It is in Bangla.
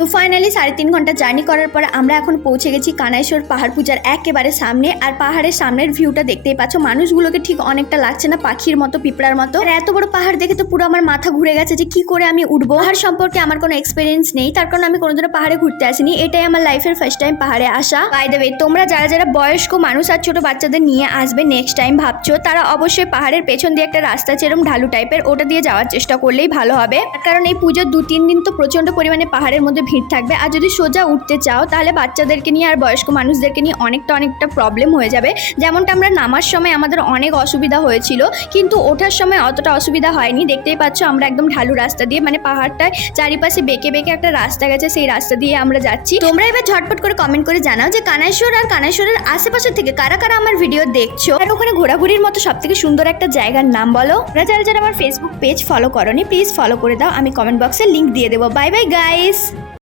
তো ফাইনালি 3.5 ঘন্টা জার্নি করার পর আমরা এখন পৌঁছে গেছি কানাইশ্বর পাহাড় পূজার একেবারে সামনে। আর পাহাড়ের সামনের ভিউটা দেখতেই পাচ্ছ, মানুষগুলোকে ঠিক অনেকটা লাগছে না পাখির মতো, পিঁপড়ার মতো। আর এত বড় পাহাড় দেখে তো পুরো আমার মাথা ঘুরে গেছে যে কি করে আমি উঠবো। পাহাড় সম্পর্কে আমার কোনো এক্সপিরিয়েন্স নেই, তার কারণ আমি কোনোদিনও পাহাড়ে ঘুরতে আসিনি, এটাই আমার লাইফের ফার্স্ট টাইম পাহাড়ে আসা। বাই দ্য ওয়ে, তোমরা যারা যারা বয়স্ক মানুষ আর ছোট বাচ্চাদের নিয়ে আসবে নেক্সট টাইম ভাবছো, তারা অবশ্যই পাহাড়ের পেছন দিয়ে একটা রাস্তা যেরকম ঢালু টাইপের, ওটা দিয়ে যাওয়ার চেষ্টা করলেই ভালো হবে। কারণ এই পুজোর 2-3 দিন তো প্রচন্ড পরিমাণে পাহাড়ের মধ্যে ভিড় থাকবে। আর যদি সোজা উঠতে চাও তাহলে বাচ্চাদেরকে নিয়ে আর বয়স্ক মানুষদেরকে নিয়ে অনেকটা প্রবলেম হয়ে যাবে। যেমনটা আমরা নামার সময় আমাদের অনেক অসুবিধা হয়েছিল, কিন্তু ওঠার সময় অতটা অসুবিধা হয়নি। দেখতেই পাচ্ছ আমরা একদম ঢালু রাস্তা দিয়ে, মানে পাহাড়টায় চারিপাশে বেঁকে বেঁকে একটা রাস্তা গেছে, সেই রাস্তা দিয়ে আমরা যাচ্ছি। তোমরা এবার ঝটপট করে কমেন্ট করে জানাও যে কানাইশ্বর আর কানাইশ্বরের আশেপাশে থেকে কারা কারা আমার ভিডিও দেখছো, আর ওখানে ঘোরাঘুরির মতো সব থেকে সুন্দর একটা জায়গার নাম বলো। যারা যারা আমার ফেসবুক পেজ ফলো করোনি প্লিজ ফলো করে দাও, আমি কমেন্ট বক্সে লিংক দিয়ে দেবো। Bye bye guys.